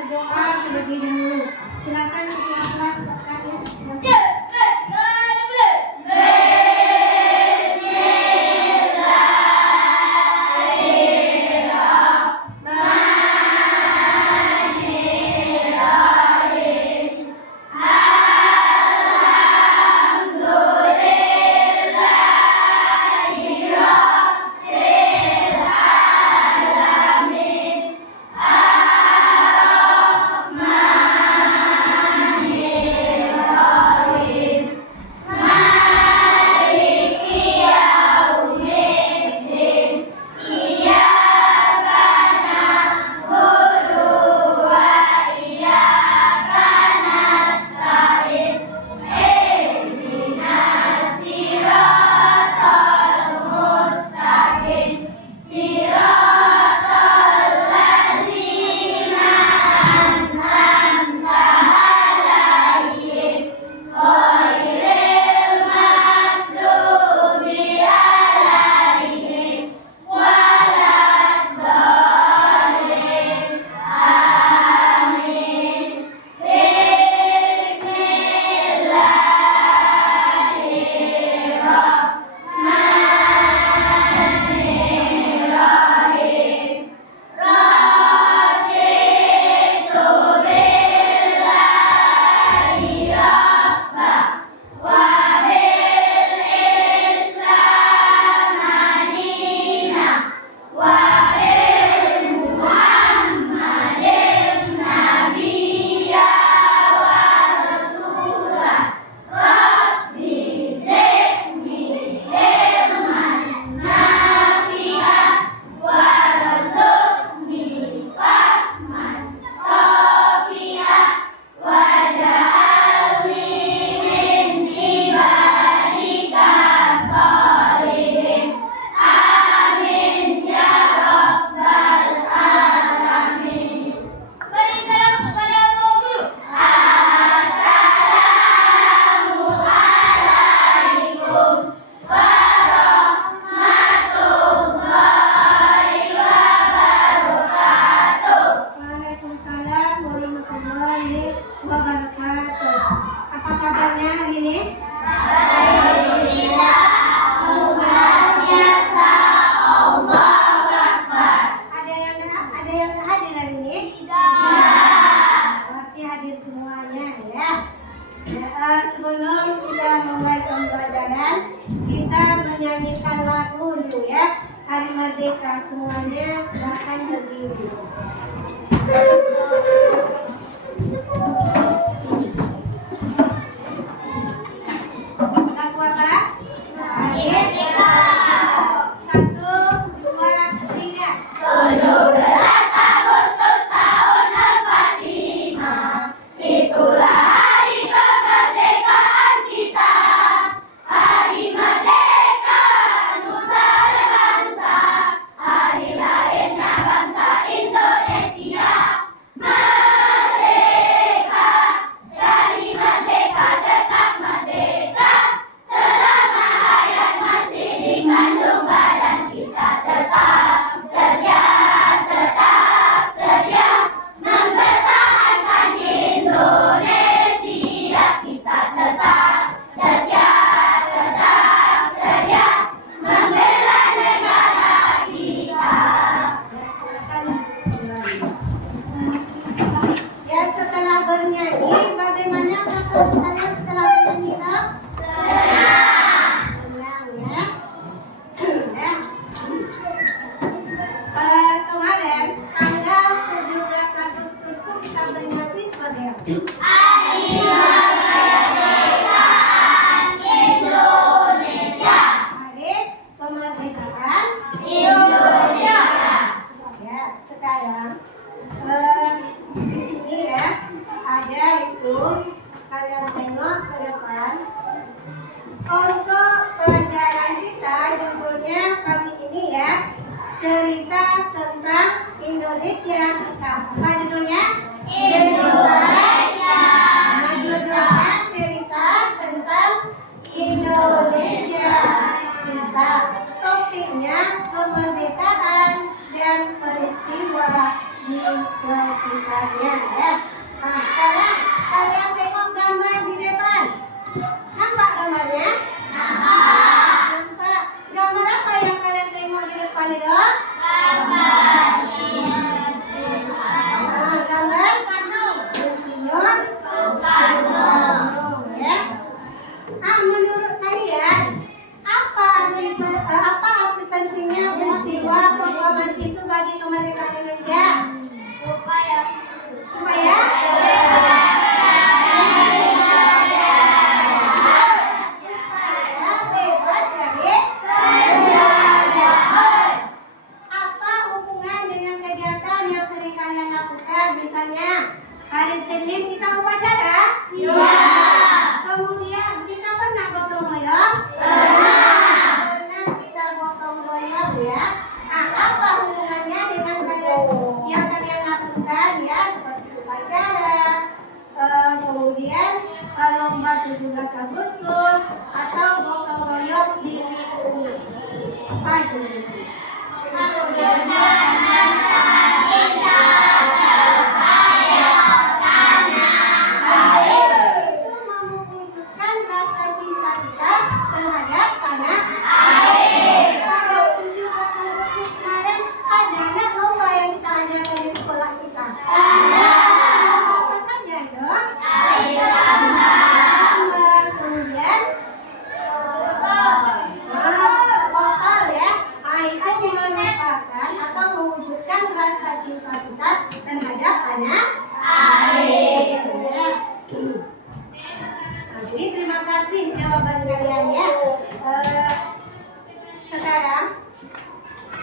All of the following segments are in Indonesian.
berdoa terlebih dahulu. Silakan ketua kelas kalian. Apa kabarnya hari ini? Ada yang hadir hari ini? Berarti hadir semuanya ya. Sebelum kita memulai pembelajaran, kita menyanyikan lagu dulu ya. Hari Merdeka, semuanya silakan berdiri. Lagu apa? Merdeka. 1, 2, 3. 17 Agustus tahun 45, itulah hari kemerdekaan kita. Hari merdeka nusa dan bangsa, hari lahirnya bangsa Indonesia. Merdeka, sekali merdeka tetap merdeka. Selama hayat masih dikandung badan kita tetap sedia mempertahankan Indonesia. Kita tetap sedia membela negara kita. Ya, setelah bernyanyi, bagaimana perasaan kalian setelah bernyanyi? Senang ya. Kemarin tanggal 17 Agustus itu kita beringati sebagai apa? Hari kemerdekaan Indonesia. Hari kemerdekaan Indonesia. ya. Sekarang di sini ya ada itu, kalian tengok ke depan. Untuk pelajaran kita judulnya kali ini ya, cerita tentang Indonesia. Apa judulnya? Indonesia. aktivitasnya ya. Nah, sekarang kalian tengok gambar di depan. Nampak gambarnya? Nampak. Gambar apa yang kalian tengok di depan itu? Gambar Insinyur Soekarno ya. Menurut kalian apa arti pentingnya peristiwa proklamasi itu bagi kemerdekaan Indonesia? Supaya bebas dari penjajahan. Apa hubungan dengan kegiatan yang sering kalian lakukan? Misalnya hari Senin kita upacara? Iya. Kemudian kita pernah gotong royong? Pernah kita gotong royong ya. Apa hubungannya dengan yang kalian lakukan ya, seperti upacara, kemudian lomba 17 Agustus atau gotong royong di lingkungan? Apa itu? Itu mewujudkan rasa cinta kita terhadap tanah air. Pada 17 Agustus kemarin ada nggak lomba yang kita adakan di sekolah kita? Lomba apa saja itu? Gambar, kemudian botol ya. Itu merupakan atau mewujudkan rasa cinta kita terhadap tanah air. Ya. Nah, jadi terima kasih jawaban kalian ya. Sekarang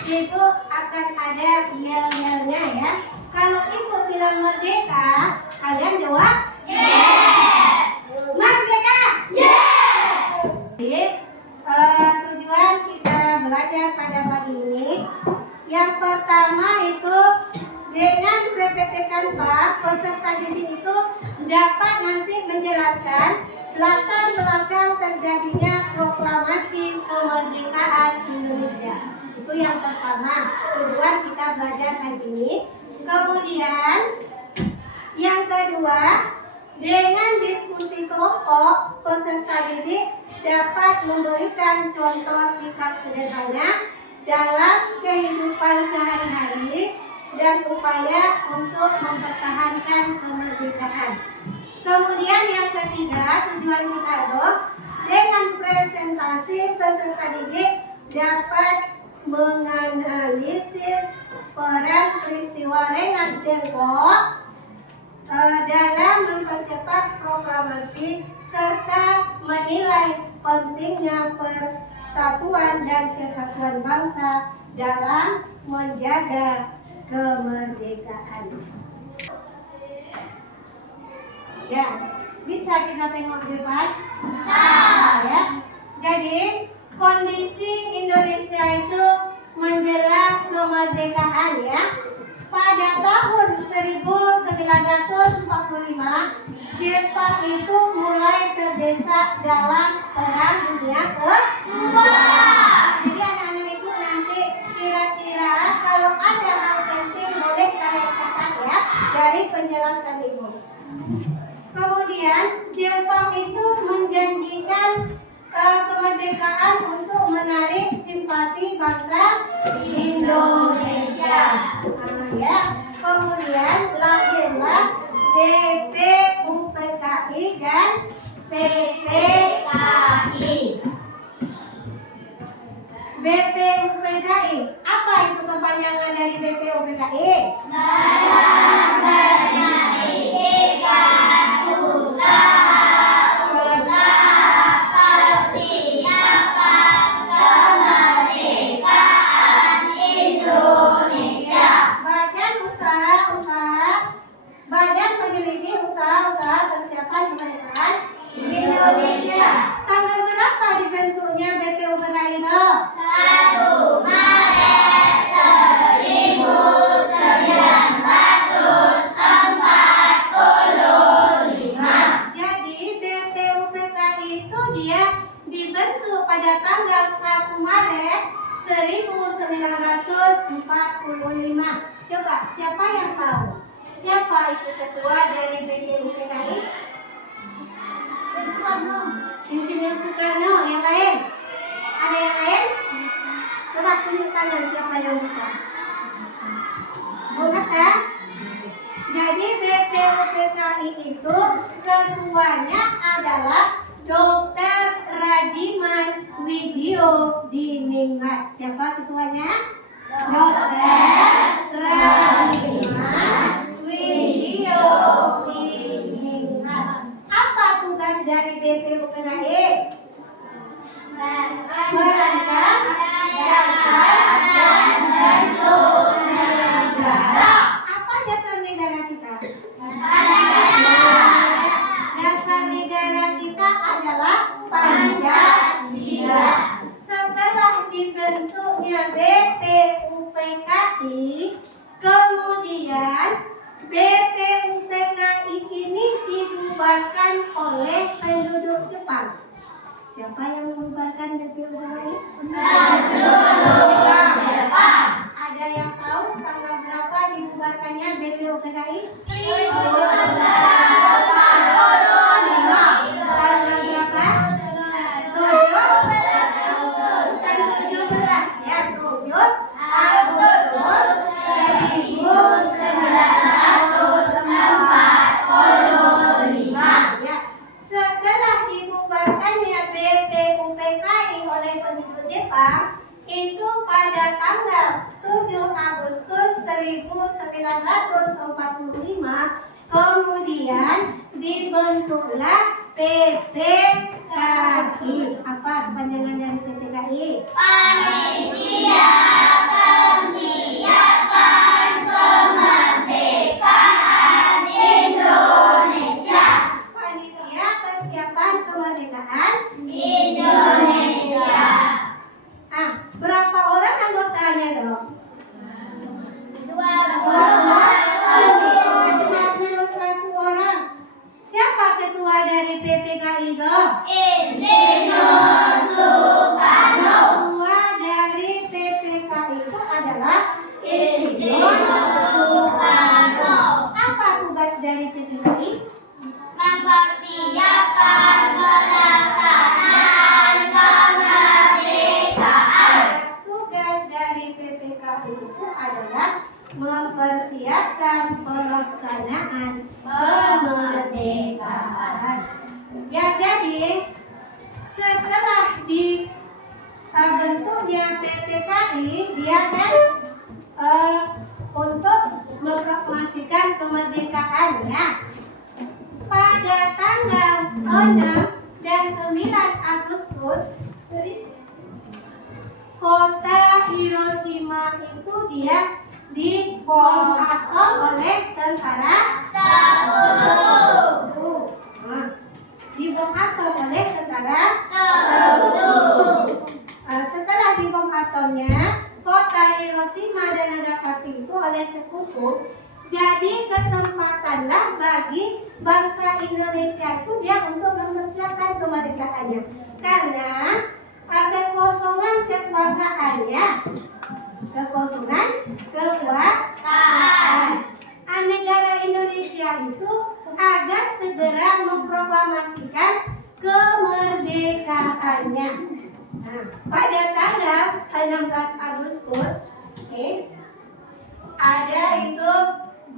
itu akan ada yel-yelnya ya. Kalau ibu bilang merdeka, kalian jawab yes. Merdeka. Yes. Jadi, tujuan kita belajar pada pagi ini, yang pertama itu dengan PPT Kanva, peserta didik itu dapat nanti menjelaskan latar belakang terjadinya proklamasi kemerdekaan Indonesia. Itu yang pertama, tujuan kita belajar hari ini. Kemudian yang kedua, dengan diskusi kelompok, peserta didik dapat memberikan contoh sikap sederhana dalam kehidupan sehari-hari dan upaya untuk mempertahankan kemerdekaan. Kemudian yang ketiga, tujuan kita itu dengan presentasi peserta didik dapat menganalisis peran peristiwa Rengas Dengklok dalam mempercepat proklamasi serta menilai pentingnya persatuan dan kesatuan bangsa dalam menjaga kemerdekaan. Ya, bisa kita tengok di depan? Ya. Jadi kondisi Indonesia itu menjelang kemerdekaan ya. Pada tahun 1945, Jepang itu mulai terdesak dalam Perang Dunia Kedua. Jadi anak-anak ibu nanti kira-kira kalau ada hal penting boleh kalian catat ya dari penjelasan ibu. Kemudian Jepang itu menjanjikan kemerdekaan untuk menarik simpati bangsa Indonesia. Ya. Kemudian lahirlah BPUPKI dan PPKI. BPUPKI, apa itu kepanjangan dari BPUPKI? Pendidikan usaha persiapan kemerdekaan Indonesia. Badan penyelidik usaha-usaha persiapan kemerdekaan Indonesia. Tanggal berapa dibentuknya BPUPKI itu? 1 Maret 1945. Jadi BPUPKI itu dia dibentuk pada tanggal 1 Maret 1945. Coba siapa yang tahu? Siapa itu ketua dari BPUPKI? Insinyur Soekarno. Yang lain? Ada yang lain? Coba tunjuk tangan siapa yang bisa. Bung Hatta. Jadi BPUPKI itu ketuanya adalah Dr. Rajiman Widyo Diningrat. Siapa ketuanya? Dr. Rajiman Widyo Diningrat. Apa tugas dari BPUPKI? Merancang dasar dan bentuk negara. Apa dasar negara kita? Dasar negara kita adalah Pancasila. Setelah dibentuknya BPUPKI, kemudian BPUPKI ini dibubarkan oleh penduduk Jepang. Siapa yang membubarkan BPUPKI? Penduduk Jepang. Ada yang tahu tanggal berapa dibubarkannya BPUPKI? 17 Setelah dibubarkannya BPUPKI oleh penduduk Jepang, itu pada tanggal 7 Agustus 1945, kemudian dibentuklah PPKI. Apa kepanjangan dari PPKI? Panitia Persiapan Kemerdekaan Indonesia. Panitia Persiapan Kemerdekaan Indonesia. Berapa orang anggotanya dong? 21 orang. Siapa ketua dari PPKI dong? Insinyur Soekarno. Ketua dari PPKI itu adalah Insinyur Soekarno. Apa tugas dari PPKI? Mempersiapkan pelaksanaan kemerdekaan. Tugas dari PPKI itu adalah mempersiapkan pelaksanaan kemerdekaan. Ya, jadi setelah dibentuknya PPKI, dia kan untuk memproklamasikan kemerdekaan ya. Pada tanggal 6 dan 9 Agustus, kota Hiroshima itu dia dibom atom oleh tentara Sekutu. Dibom atom oleh tentara Sekutu. Setelah dibom atomnya, kota Hiroshima dan Nagasaki itu oleh Sekutu, jadi kesempatanlah bagi bangsa Indonesia itu dia untuk mempersiapkan kemerdekaannya. Karena kekosongan kekuasaannya, kekosongan kekuasaan. Negara Indonesia itu agar segera memproklamasikan kemerdekaannya. Pada tanggal 16 Agustus, ada itu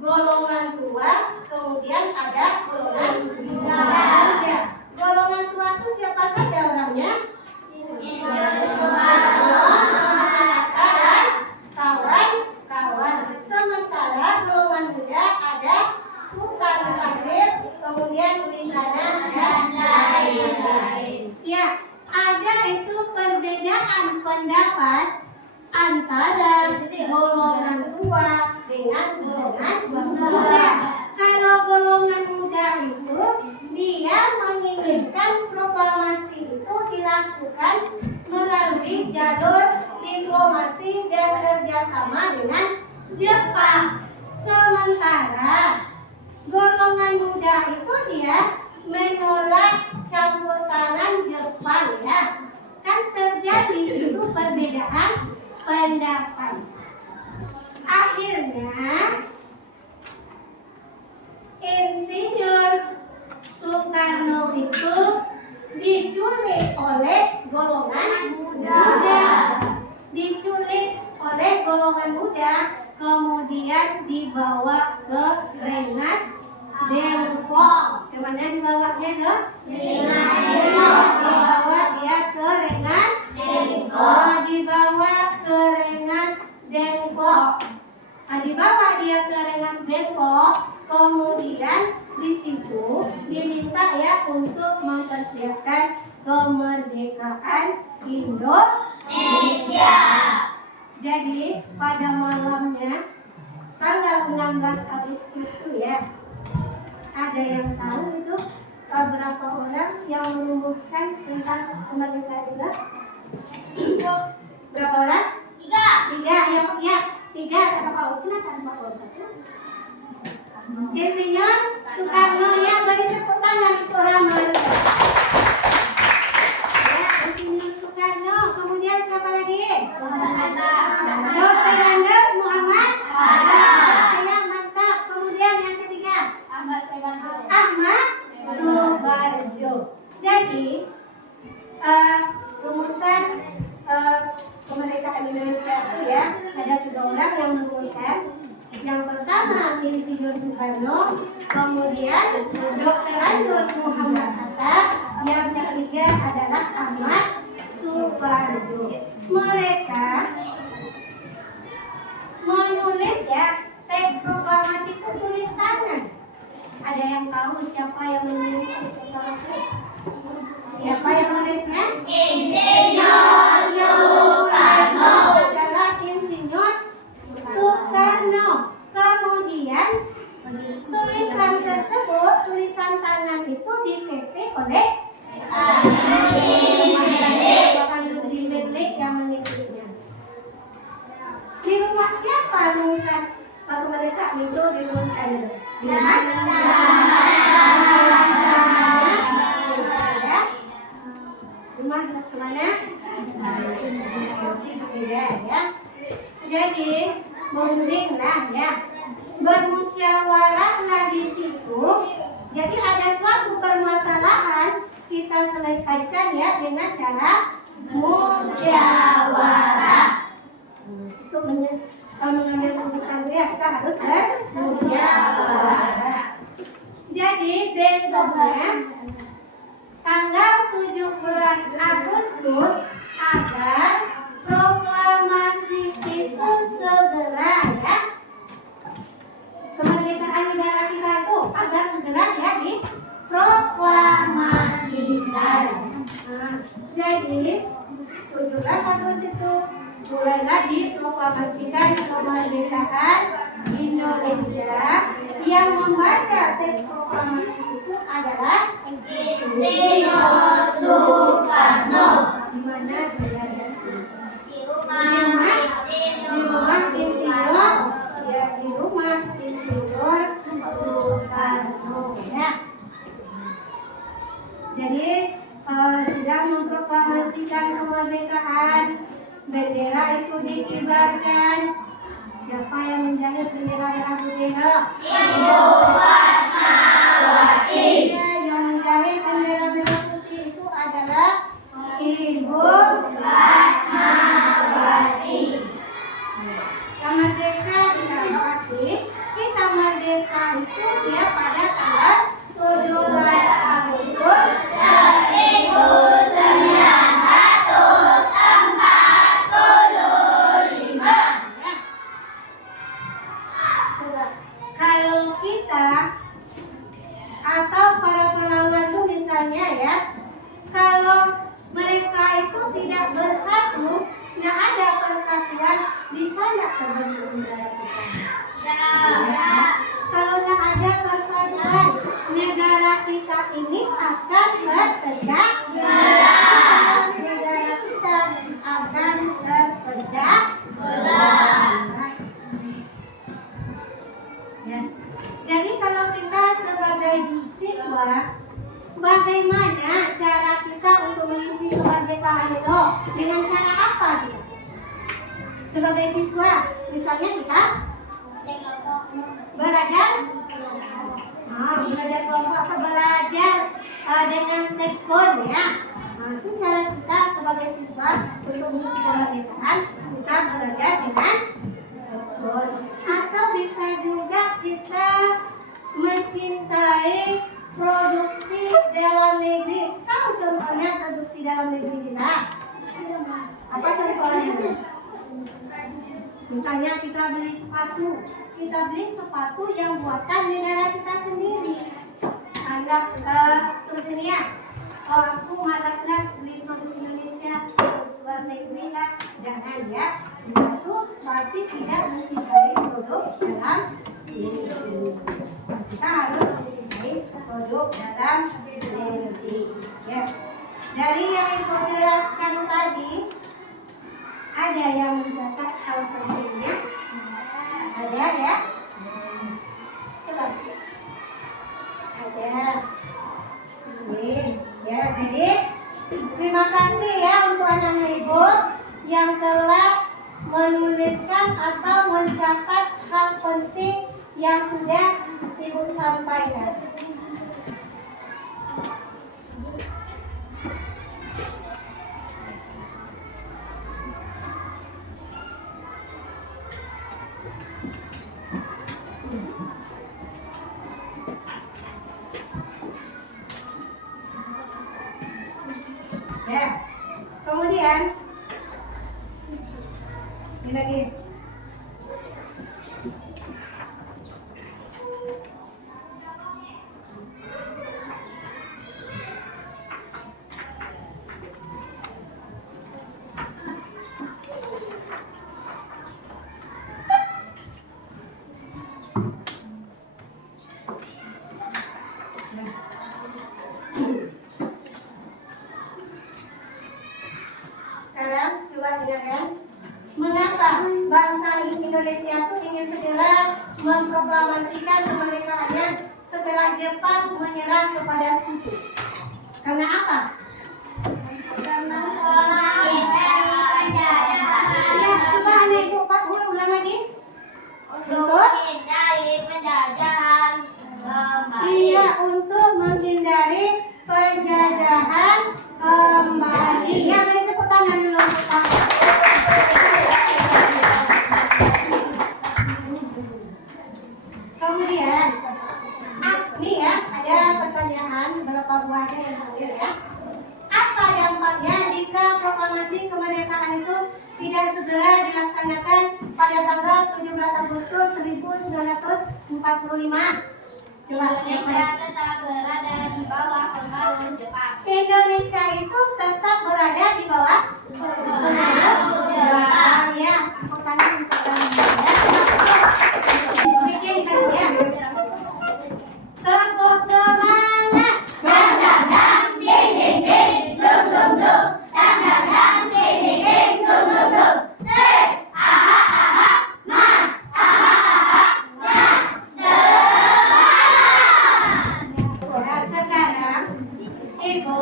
golongan tua, kemudian ada golongan muda. Golongan tua itu siapa saja orangnya? Dan kawan-kawan. Sementara golongan muda ada Sultan Syahrir, kemudian Wihana dan lain-lain. Ya, ada itu perbedaan pendapat antara golongan tua dengan golongan muda. Kalau golongan muda itu dia menginginkan proklamasi itu dilakukan melalui jalur diplomasi dan kerjasama dengan Jepang. Sementara golongan muda itu dia menolak campur tangan Jepang ya. Kan terjadi itu perbedaan pendapat. Akhirnya kemudian dibawa ke Rengas Dengklok. Kemana dibawanya ke? Dibawa dia ke Rengas Dengklok. Dibawa ke Rengas Dengklok. Dibawa dia ke Rengas Dengklok. Kemudian di situ diminta ya untuk mempersiapkan kemerdekaan Indonesia. Jadi pada malamnya tanggal 16 Agustus itu ya, ada yang tahu itu berapa orang yang merumuskan tentang kemerdekaan itu? Berapa orang? Tiga ya, tiga. Kata Pak Usul, silakan Pak Usul. Insinyur Soekarno ya, beri tepuk tangan itu ramai. Ya, Insinyur Soekarno. Kemudian siapa lagi? Dr. Andes Muhammad Hatta. Ya, mantap. Kemudian yang ketiga? Ahmad Subarjo. Jadi rumusan kemerdekaan Indonesia itu ya, ada 3 orang yang merumuskan. Yang pertama Insinyur Soekarno, kemudian Dr. Andes Muhammad Hatta, yang ketiga adalah Ahmad Subarjo. Mereka menulis ya, teks proklamasi itu tulis tangan. Ada yang tahu siapa yang menulis teks proklamasi? Siapa yang menulisnya? Insinyur Soekarno. Adalah Insinyur Soekarno. Kemudian tulisan tersebut, tulisan tangan itu diketik oleh Sanudin yang mengikutinya. Di rumah siapa rumusan kemerdekaan itu dirumuskan? Di rumah rumah Laksamana masih berbeda ya. Jadi memulihlah ya, bermusyawarahlah di situ. Jadi ada suatu permasalahan kita selesaikan ya dengan cara musyawarah. Untuk mengambil keputusan ya, kita harus bermusyawarah. Jadi besoknya tanggal 17 Agustus agar proklamasi itu segera ya, kemerdekaan negara kita itu agar segera ya diproklamasikan. Jadi 17 Agustus itu mulailah diproklamasikan kemerdekaan Indonesia. Yang membaca teks proklamasi itu adalah Insinyur Soekarno. Di mana berada? Di rumah Insinyur, ya, di rumah Insinyur Soekarno ya. Jadi sedang memproklamasikan kemerdekaan, bendera itu dikibarkan. Siapa yang menjahit bendera merah putih? Ibu Fatmawati. Ya, yang menjahit bendera merah putih itu adalah Ibu Fatmawati. Merdeka tidak pasti, kita merdeka itu dia pada tanggal 17 Agustus 1945. Coba, kalau kita atau para pahlawan itu misalnya ya, kalau mereka itu tidak bersatu, tidak ada persatuan, bisa nggak terbentuk negara kita? Kalau tidak ada persatuan, negara kita ini akan terpecah belah. Negara kita akan terpecah belah. Ya. Jadi kalau kita sebagai siswa, bagaimana cara kita untuk mengisi kemerdekaan itu? Dengan cara apa kita? Sebagai siswa, misalnya kita belajar, belajar kelompok atau belajar dengan tekun ya. Itu cara kita sebagai siswa untuk mengisi kemerdekaan, kita belajar dengan tekun. Atau bisa juga kita mencintai produksi dalam negeri. Tahu contohnya produksi dalam negeri kita? Apa contohnya? Misalnya kita beli sepatu yang buatan negara kita sendiri. Anggap seperti ini ya. Oh, aku malasnya beli produk Indonesia luar negeri lah, jangan ya. Itu berarti tidak mencintai produk dalam negeri. Kita harus mencintai produk dalam negeri. Ya. Dari yang ibu jelaskan tadi, ada yang mencatat hal pentingnya? Ada ya? Coba. Ada. Ini ya, jadi terima kasih ya untuk anak-anak ibu yang telah menuliskan atau mencatat hal penting yang sudah ibu sampaikan. Ya, kemudian ini lagi. Sekarang coba dengarkan. Mengapa bangsa Indonesia itu ingin segera memproklamasikan kemerdekaannya setelah Jepang menyerang kepada sekutu? Karena apa? Ya, coba anak ibu Pak ulang lagi. Untuk menghindari penjajahan kembali. Iya, untuk menghindari penjajahan kembali. Ya, beri tepuk tangan dulu untuk Pak. Kemudian, ini ya, ada pertanyaan beberapa buahnya yang hadir ya. Apa dampaknya jika proklamasi kemerdekaan itu tidak segera dilaksanakan pada tanggal 17 Agustus 1945? Coba siapa Indonesia yang? tetap berada di bawah pengaruh Jepang. Indonesia itu tetap berada di bawah pengaruh Jepang ya. Pertanyaan untuk kalian ya. Sedikit kan ya. Tepuk semangat. Dang dang dang, ding ding ding, dung dung dung. Dang dang dang, ding ding ding, dung dung dung. Say, aha aha, man, aha aha, nah, Nah, sekarang Ibu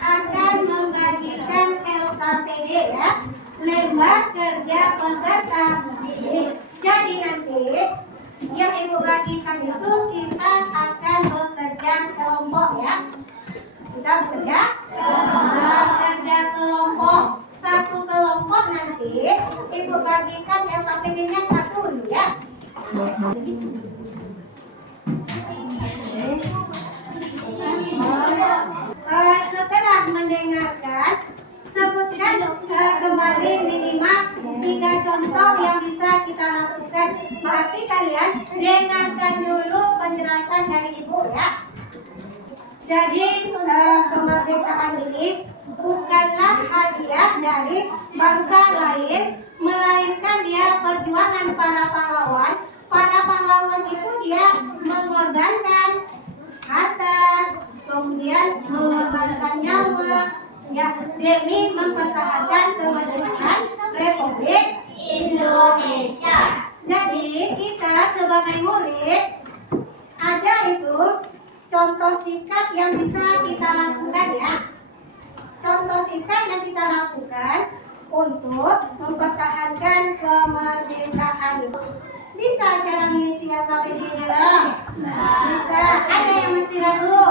akan membagikan LKPD ya, lembar kerja peserta didik. Jadi nanti yang Ibu bagikan itu kita akan bekerja kelompok ya. Kita bekerja kelompok. Satu kelompok nanti Ibu bagikan LKPD-nya satu dulu ya. Setelah mendengarkan, sebutkan kembali minimal 3 contoh yang bisa kita lakukan. Berarti kalian dengarkan dulu penjelasan dari Ibu ya. Jadi kemerdekaan ini bukanlah hadiah dari bangsa lain, melainkan dia perjuangan para pahlawan. Para pahlawan itu dia mengorbankan harta, kemudian mengorbankan nyawa ya demi mempertahankan kemerdekaan Republik Indonesia. Jadi kita sebagai murid ada itu contoh sikap yang bisa kita lakukan ya. Contoh sikap yang kita lakukan untuk mempertahankan kemerdekaan itu. Bisa cara mengisi LKPD-nya dong? Bisa. Ada yang masih ragu?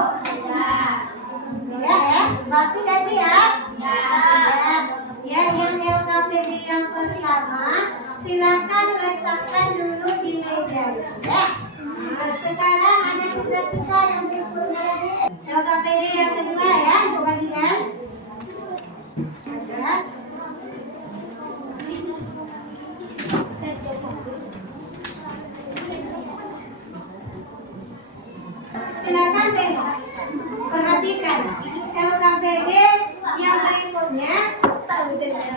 Ya, berarti udah siap? Ya, yang LKPD yang pertama silakan letakkan dulu di meja tidak suka yang berikutnya lagi. LKPD yang kedua ya, pembagian. Ada. Silakan tengok, perhatikan LKPD yang berikutnya.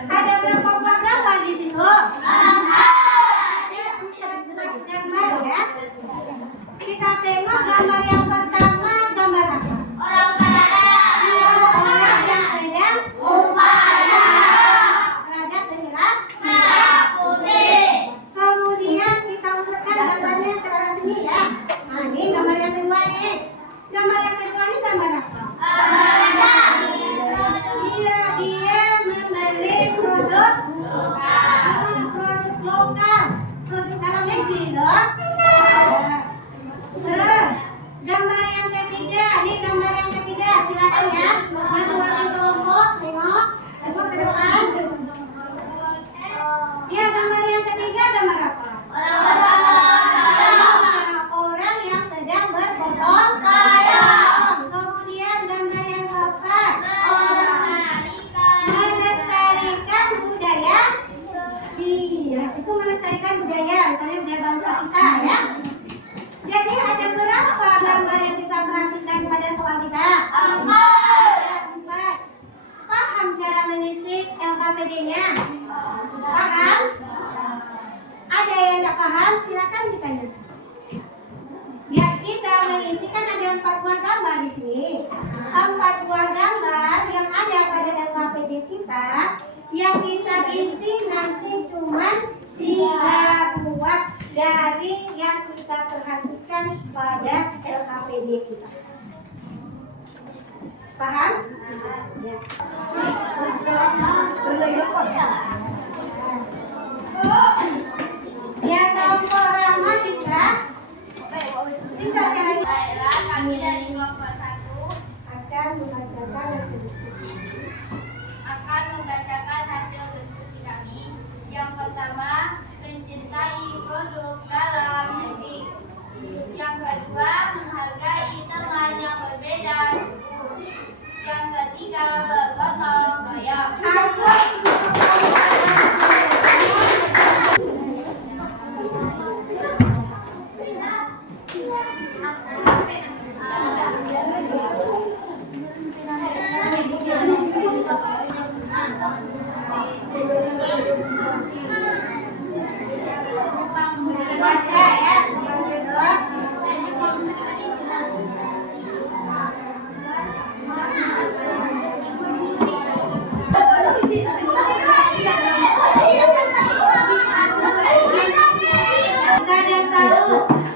Ada berapa buah gambar di situ? Ada 4 gambar ya. Kita tengok gambar yang pertama, gambar apa? Orang yang sedang terhadap bendera. Kemudian kita urutkan gambarnya ke arah sini ya. Nah, ini gambar yang kedua nih. Gambar yang kedua ini gambar apa? Dia membeli produk lokal, produk dalam negeri loh. Terus gambar yang ketiga, ini gambar yang ketiga, silakan ya, masing-masing kelompok tengok ke depan. Ya, gambar yang ketiga gambar apa? Orang yang sedang bergotong royong. Kemudian gambar yang keempat, melestarikan budaya. Iya, itu melestarikan budaya, misalnya budaya bangsa kita ya. Jadi ada berapa gambar yang kita perhatikan pada soal kita? 4. Paham cara mengisi LKPD-nya? Paham? Ada yang nggak paham? Silakan ditanya. Ya, kita mengisi kan ada 4 buah gambar di sini. 4 buah gambar yang ada pada LKPD kita, yang kita isi nanti cuma 3 buah dari yang kita perhatikan pada LKPD kita. Paham? Ya. Ya, kelompok Rama bisa caranya Kami dari kelompok 1 akan membacakan hasil diskusi. akan membacakan hasil diskusi kami. Yang pertama, mencintai produk dalam negeri. Yang kedua, menghargai teman yang berbeda. Yang ketiga, bergotong royong. Baca ya, semuanya doang. Kita ada tahu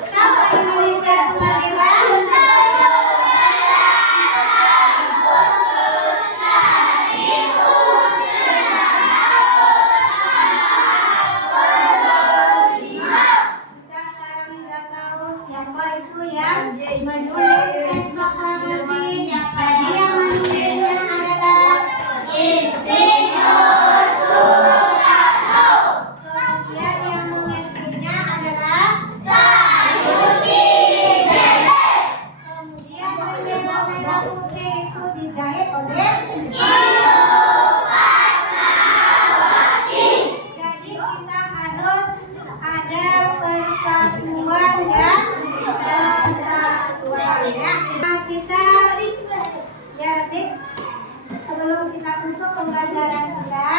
kenapa Indonesia itu merdeka? Kita sekarang sudah tahu siapa itu yang menulis teks proklamasi. Jadi yang menulisnya adalah kemudian yang mengekspresinya adalah kemudian bendera merah putih itu dijahit oleh jadi kita harus ada persatuan dan kesatuan ya. Nah, kita ya sih sebelum kita tutup pembelajaran kita,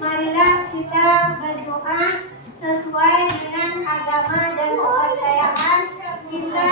marilah kita berdoa sesuai dengan agama dan kepercayaan kita